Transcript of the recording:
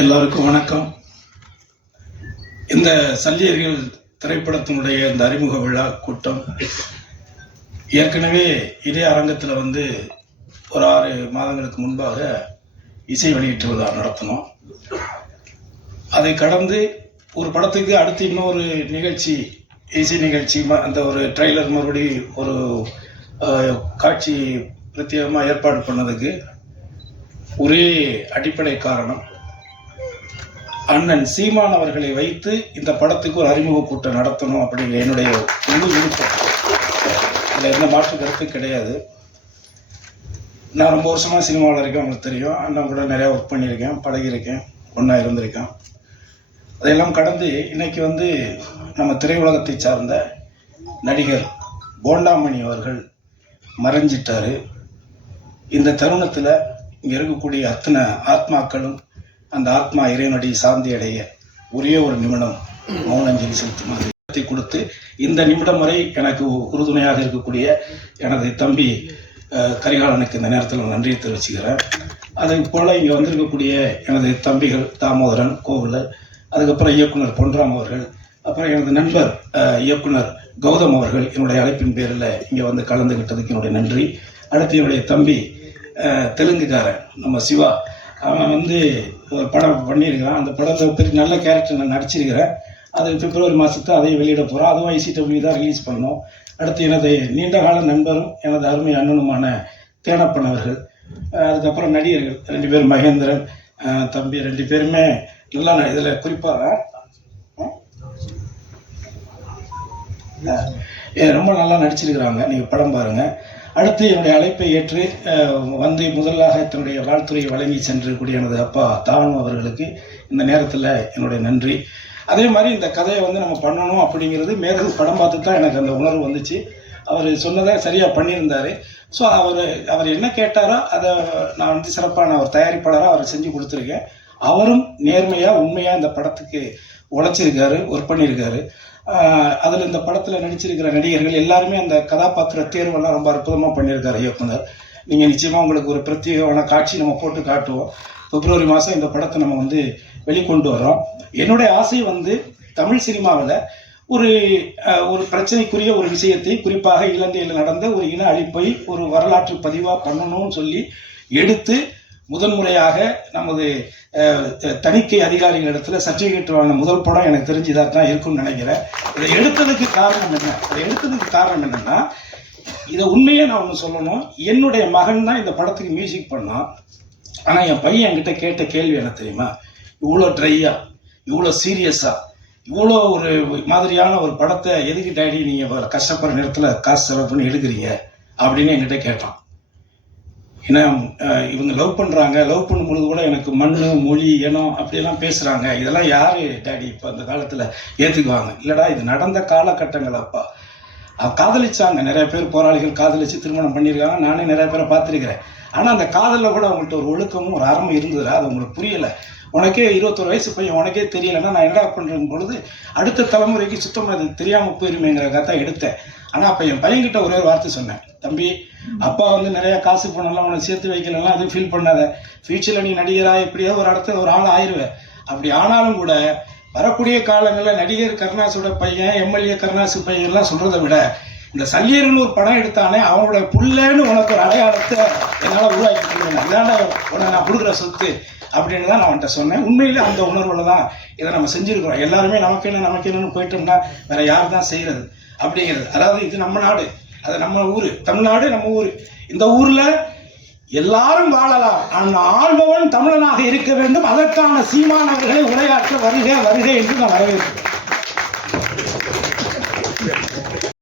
எல்லாருக்கும் வணக்கம். இந்த சல்லியர்கள் திரைப்படத்தினுடைய இந்த அறிமுக விழா கூட்டம் ஏற்கனவே இதே அரங்கத்தில் ஒரு 6 மாதங்களுக்கு முன்பாக இசை வெளியீட்டு விழா நடத்தினோம். அதை கடந்து ஒரு படத்துக்கு அடுத்து இன்னொரு நிகழ்ச்சி, இசை நிகழ்ச்சி, அந்த ஒரு ட்ரெய்லர் மறுபடி ஒரு காட்சி பிரத்யேகமாக ஏற்பாடு பண்ணதுக்கு ஒரே அடிப்படை காரணம், அண்ணன் சீமான் அவர்களை வைத்து இந்த படத்துக்கு ஒரு அறிமுக கூட்டம் நடத்தணும் அப்படிங்கிற என்னுடைய முழு விருப்பம். அதில் எந்த மாற்று கருத்து கிடையாது. நான் ரொம்ப வருஷமாக சினிமாவில் இருக்கேன், உங்களுக்கு தெரியும். அண்ணன் கூட நிறையா ஒர்க் பண்ணியிருக்கேன், பழகியிருக்கேன், ஒன்றா இருந்திருக்கேன். அதையெல்லாம் கடந்து இன்னைக்கு நம்ம திரையுலகத்தை சார்ந்த நடிகர் போண்டாமணி அவர்கள் மறைஞ்சிட்டாரு. இந்த தருணத்தில் இங்கே இருக்கக்கூடிய அத்தனை ஆத்மாக்களும் அந்த ஆத்மா இறைவனடி சாந்தி அடைய ஒரே ஒரு நிமிடம் மௌனஞ்சலி செலுத்துமாறு கொடுத்து இந்த நிமிடம் வரை எனக்கு உறுதுணையாக இருக்கக்கூடிய எனது தம்பி கரிகாலனுக்கு இந்த நேரத்தில் நன்றியை தெரிவிச்சுக்கிறேன். அதை போல் இங்கே வந்திருக்கக்கூடிய எனது தம்பிகள் தாமோதரன், கோவிலர், அதுக்கப்புறம் இயக்குனர் பொன்ராம் அவர்கள், அப்புறம் எனது நண்பர் இயக்குனர் கௌதம் அவர்கள் என்னுடைய அழைப்பின் பேரில் இங்கே கலந்துக்கிட்டதுக்கு என்னுடைய நன்றி. அடுத்து என்னுடைய தம்பி தெலுங்குக்காரன் நம்ம சிவா, அவன் ஒரு படம் பண்ணியிருக்கிறான். அந்த படத்தை பெரிய நல்ல கேரக்டர் நான் நடிச்சிருக்கிறேன். அது பிப்ரவரி மாதத்தை அதையும் வெளியிட போகிறோம். அதுவும் ICW தான் ரிலீஸ் பண்ணோம். அடுத்து எனது நீண்டகால நண்பரும் எனது அருமை அண்ணனுமான தேனப்பன் அவர்கள், அதுக்கப்புறம் நடிகர்கள் 2 பேர், மகேந்திரன் தம்பி 2 பேருமே நல்லா இதில் குறிப்பாக ரொம்ப நல்லா நடிச்சிருக்கிறாங்க. நீங்கள் படம் பாருங்கள். அடுத்து என்னுடைய அழைப்பை ஏற்று முதலாக தன்னுடைய வாழ்த்துறையை வழங்கி சென்றக்கூடிய எனது அப்பா தானு அவர்களுக்கு இந்த நேரத்தில் என்னுடைய நன்றி. அதே மாதிரி இந்த கதையை நம்ம பண்ணணும் அப்படிங்கிறது மேற்கு படம் பார்த்து தான் எனக்கு அந்த உணர்வு வந்துச்சு. அவர் சொன்னதை சரியாக பண்ணியிருந்தார். ஸோ அவர் என்ன கேட்டாரோ அதை நான் சிறப்பாக அவர் தயாரிப்பாளராக அவர் செஞ்சு கொடுத்துருக்கேன். அவரும் நேர்மையாக உண்மையாக இந்த படத்துக்கு உழைச்சிருக்காரு, ஒர்க் பண்ணியிருக்காரு. அதில் இந்த படத்தில் நடிச்சிருக்கிற நடிகர்கள் எல்லாருமே அந்த கதாபாத்திர தேர்வெல்லாம் ரொம்ப அற்புதமாக பண்ணியிருக்காரு இயக்குனர். நீங்கள் நிச்சயமாக உங்களுக்கு ஒரு பிரத்யேகமான காட்சி நம்ம போட்டு காட்டுவோம். பிப்ரவரி மாதம் இந்த படத்தை நம்ம வெளிக்கொண்டு வரோம். என்னுடைய ஆசை தமிழ் சினிமாவில் ஒரு பிரச்சனைக்குரிய ஒரு விஷயத்தை, குறிப்பாக இலங்கையில் நடந்த ஒரு இன அழிப்பை ஒரு வரலாற்று பதிவாக பண்ணணும்னு சொல்லி எடுத்து முதன்முறையாக நமது தணிக்கை அதிகாரிகள் இடத்துல சர்டிஃபிகேட் வாங்கின முதல் படம் எனக்கு தெரிஞ்சுதான் தான் இருக்கும்னு நினைக்கிறேன். இதை எடுத்ததுக்கு காரணம் என்னன்னா, இதை உண்மையே நான் ஒன்று சொல்லணும். என்னுடைய மகன் தான் இந்த படத்துக்கு மியூசிக் பண்ணான். ஆனால் என் பையன் என்கிட்ட கேட்ட கேள்வி என்ன தெரியுமா? இவ்வளோ ட்ரையா, இவ்வளோ சீரியஸா, இவ்வளோ ஒரு மாதிரியான ஒரு படத்தை எதுக்கு டேடி நீங்கள் கஷ்டப்படுற நேரத்தில் காசு செலவு பண்ணி எடுக்கிறீங்க அப்படின்னு என்கிட்ட கேட்டான். ஏன்னா இவங்க லவ் பண்ணுறாங்க, லவ் பண்ணும்பொழுது கூட எனக்கு மண், மொழி, இனம் அப்படியெல்லாம் பேசுகிறாங்க. இதெல்லாம் யார் டேடி இப்போ அந்த காலத்தில் ஏற்றுக்குவாங்க? இல்லைடா, இது நடந்த காலகட்டங்கள். அப்பா காதலிச்சாங்க, நிறைய பேர் போராளிகள் காதலிச்சு திருமணம் பண்ணியிருக்காங்க. நானே நிறைய பேரை பார்த்துருக்கிறேன். ஆனால் அந்த காதலில் கூட அவங்கள்ட்ட ஒரு ஒழுக்கமும் ஒரு அறமும் இருந்ததுடா. அது உங்களுக்கு புரியலை. உனக்கே 21 வயசு பையன், உனக்கே தெரியலைன்னா நான் என்னடா பண்ணுறேன் பொழுது அடுத்த தலைமுறைக்கு சுத்தமாக அது தெரியாமல் போயிருமேங்கிறக்காக தான் எடுத்தேன். ஆனால் அப்போ என் பையன்கிட்ட ஒரே ஒரு வார்த்தை சொன்னேன், தம்பி, அப்பா நிறையா காசு பண்ணலாம், உனக்கு சேர்த்து வைக்கலாம், அது ஃபீல் பண்ணாத. ஃபியூச்சரில் நீ நடிகராக எப்படியாவது ஒரு இடத்துல ஒரு ஆள் ஆயிடுவேன். அப்படி ஆனாலும் கூட வரக்கூடிய காலங்களில் நடிகர் கருணாஸோட பையன், MLA கருணாசு பையன்லாம் சொல்கிறத விட இந்த சல்லியர்னு ஒரு படம் எடுத்தானே அவனோட புள்ளன்னு உனக்கு ஒரு அடையாளத்தை என்னால் உருவாக்கி கொடுக்கணும். இதாண்டா உனக்கு நான் கொடுக்குற சொத்து அப்படின்னு தான் நான் அவன்கிட்ட சொன்னேன். உண்மையில் அந்த உணர்வில் தான் இதை நம்ம செஞ்சுருக்கிறோம். எல்லாருமே நமக்கு என்னன்னு போயிட்டோம்னா வேற யார் தான் செய்கிறது அப்படிங்கிறது. அதாவது இது நம்ம நாடு, அது நம்ம ஊர், தமிழ்நாடு நம்ம ஊர். இந்த ஊரில் எல்லாரும் வாழலாம், ஆனால் ஆள்பவன் தமிழனாக இருக்க வேண்டும். அதற்கான சீமானவர்களை உரையாற்ற வருக வருக என்று நான் வரவேற்கிறேன்.